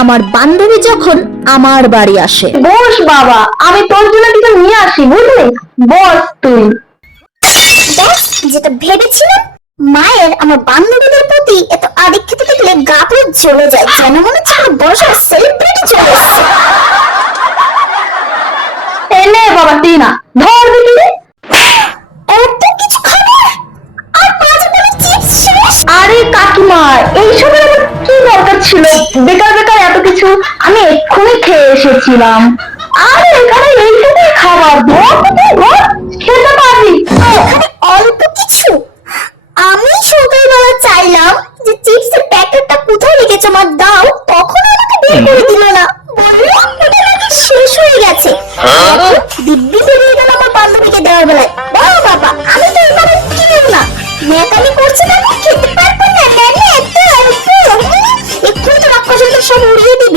আমার বান্ধবী যখন আমার বাড়ি আসে। বস বাবা, আমি তোর জন্য কিছু নিয়ে আসি, বুঝলি? বস তুই। দেখ, যেটা ভেবেছিলাম, মায়ের আমার বান্ধবীদের প্রতি এত আদিক্ষেতা দেখলে গা পুরো জ্বলে যায়, যেন মনে হচ্ছে আমার বড় সড় সেলিব্রিটি চলে এসেছে। এনে বাবা টিনা, ধর দেখি। এত কিছু খাবার আর মাঝে বলে চিপস শেষ। আরে কাকিমা, এই সময় আমার কি দরকার ছিল? বেকার বেকার এত কিছু আমি এক্ষুনি খেয়ে এসেছিলাম। আরে এখানে এইটুকুই খাবার, ধর তুই ধর, খেতে পারবি। এখানে অল্প কিছু। আমি সকালবেলা চাইলাম যে চিপসের প্যাকেটটা কোথায় রেখেছো মা, দাও, তখন আমাকে বের করে দিল না, বললো ওটা নাকি শেষ হয়ে গেছে। এখন দিব্যি বেরিয়ে গেল আমার বান্ধবীকে দেওয়ার বেলায়। বাবা, আমি তো এবার কিনব না, মেকানি করছে না, খেতে পারবো না, এত অল্প। এক্ষুনি তো রাক্ষসের সব উড়িয়ে দিবি।